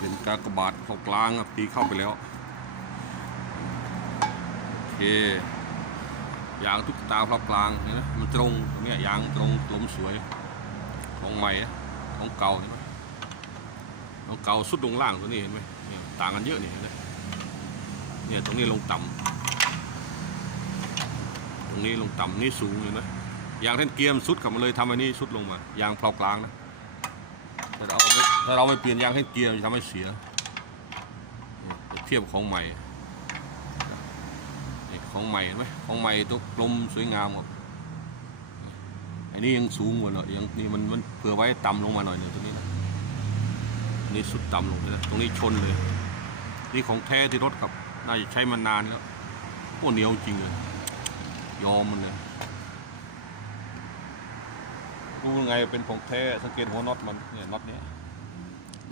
เป็นกากบาทเข้ากลางครับตีเข้าไปแล้วโอเคยางทุกตาเข้ากลางเห็นไหมมันตรงตรงเนี้ยยางตรงลมสวยของใหม่ของเก่าเห็นไหมของเก่าสุดลงล่างตัวนี้เห็นไหมเนี่ยต่างกันเยอะนี่เห็นไหมเนี่ยตรงนี้ลงต่ำตรงนี้ลงต่ำนี่สูงเห็นไหมยางแท่นเกียมสุดกลับมาเลยทำอันนี้สุดลงมายางเพลากลางนะ ถ้าเราไม่ถ้าเราไม่เปลี่ยนยางให้เกียร์จะทำให้เสียเทียเทียบของใหม่ของใหม่เห็นไหมของใหม่ตัวกลมสวยงามครับอันนี้ยังสูงกว่าหน่อยยังนี่มันมันเผื่อไว้ต่ำลงมาหน่อยหนึ่งตัวนี้นะนี่สุดต่ำลงเลยตรงนี้ชนเลย นี่ของแท้ที่รถครับ น่าจะใช้มานานแล้วโอ้เหนียวจริงเลยยอมมันเลย รู้ไงเป็นของแท้สังเกตหัวน็อตมันเนี่ยน็อตนี้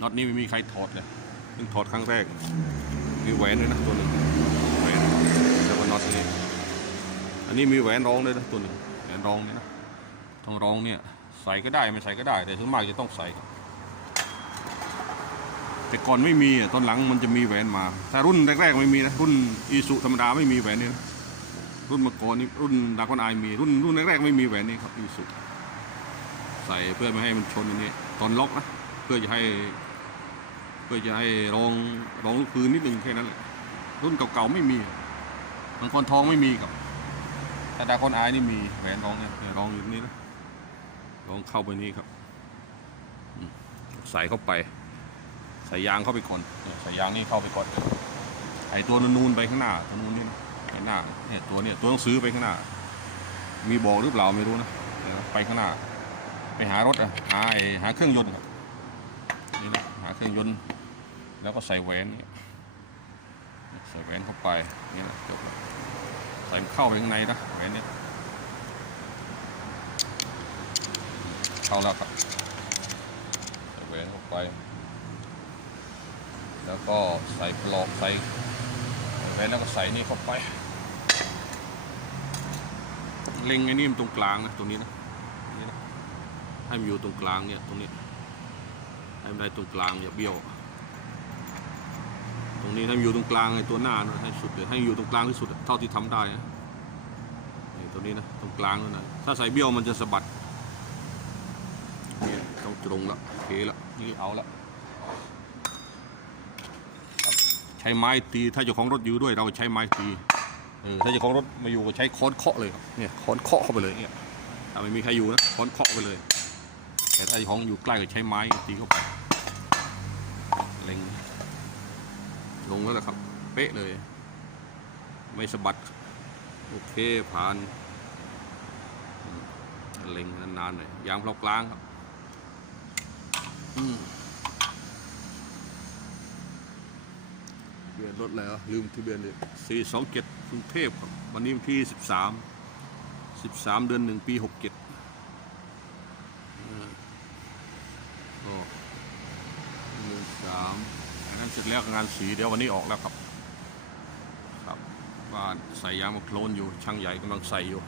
น็อตนี้ไม่มีใครถอดเลยเพิ่งถอดครั้งแรกมีแหวนด้วยนะตัวหนึ่งแหวนแล้วก็น็อตนี้อันนี้มีแหวนรองด้วยนะตัวหนึ่งแหวนรองเนี่ยนะทองรองเนี่ยใส่ก็ได้ไม่ใส่ก็ได้ แต่ส่วนมากจะต้องใส่ แต่ก่อนไม่มีอะตอนหลังมันจะมีแหวนมาถ้ารุ่นแรกๆไม่มีนะรุ่นอีสุธรรมดาไม่มีแหวนนี่นะรุ่นมื่อก่อนนี่รุ่นดากอนไอมีรุ่นรุ่นแรกๆไม่มีแหวนนี่ครับอีสุ ใส่เพื่อไม่ให้มันชนอันนี้ตอนล็อกนะเพื่อจะให้ เพื่อจะให้รองรองลูกปืนนิดนึงแค่นั้นแหละรุ่นเก่าๆไม่มีบางคนทองไม่มีครับแต่ดาคอนไอนี่มีแหวนรองเนี่ยรองอยู่นี้นะรองเข้าไปนี่ครับใส่เข้าไป ใส่ยางเข้าไปก่อนใส่ยางนี่เข้าไปก่อนไอตัวนูนไปข้างหน้าตัวนูนนี่นะไปหน้าเนี่ยตัวเนี่ยตัวต้องซื้อไปข้างหน้า มีบอกหรือเปล่าไม่รู้นะไปข้างหน้า ไปหารถอะหาหาเครื่องยนต์ครับนี่นะหาเครื่องยนต์ แล้วก็ใส่แหวนนี่ใส่แหวนเข้าไปนี่นะจบแล้วใส่เข้าไปข้างในนะแหวนนี่เข้าแล้วครับใส่แหวนเข้าไป แล้วก็ใส่ปลอกใส่แหวนแล้วก็ใส่นี่เข้าไปเล็งไอ้นี่มันตรงกลางนะตรงนี้นะ ให้มันอยู่ตรงกลางเนี่ยตรงนี้ ให้มันได้ตรงกลางอย่าเบี้ยว ตรงนี้ให้มันอยู่ตรงกลางไอ้ตัวหน้านะให้สุดเลยให้อยู่ตรงกลางที่สุดเท่าที่ทำได้นะนี่ตัวนี้นะตรงกลางนั่นนะถ้าใส่เบี้ยวมันจะสะบัดเนี่ต้องตรงละโอเคละนี่เอาละใช้ไม้ตีถ้าเจ้าของรถอยู่ด้วยเราใช้ไม้ตีเออถ้าเจ้าของรถมาอยู่ก็ใช้ค้อนเคาะเลยเนี่ยค้อนเคาะเข้าไปเลยเนี่ยถ้าไม่มีใครอยู่นะค้อนเคาะไปเลย แต่ถ้าเจ้าของอยู่ใกล้ก็ใช้ไม้ตีเข้าไปเล็งลงแล้วแหละครับ เป๊ะเลย ไม่สะบัด โอเคผ่านอืมเล็งนานๆหน่อยยางเพลากลางครับอืมทะเบียนรถแล้วลืมทะเบียนเลยสี่สองเจ็ดกรุงเทพครับ วันนี้วันที่สิบสามสิบสามเดือนหนึ่งปีหกเจ็ดก็เดือนสามงานเสร็จแล้วงานสีเดี๋ยววันนี้ออกแล้วครับ ครับบ้านใส่ยางมาโคลนอยู่ช่างใหญ่กำลังใส่อยู่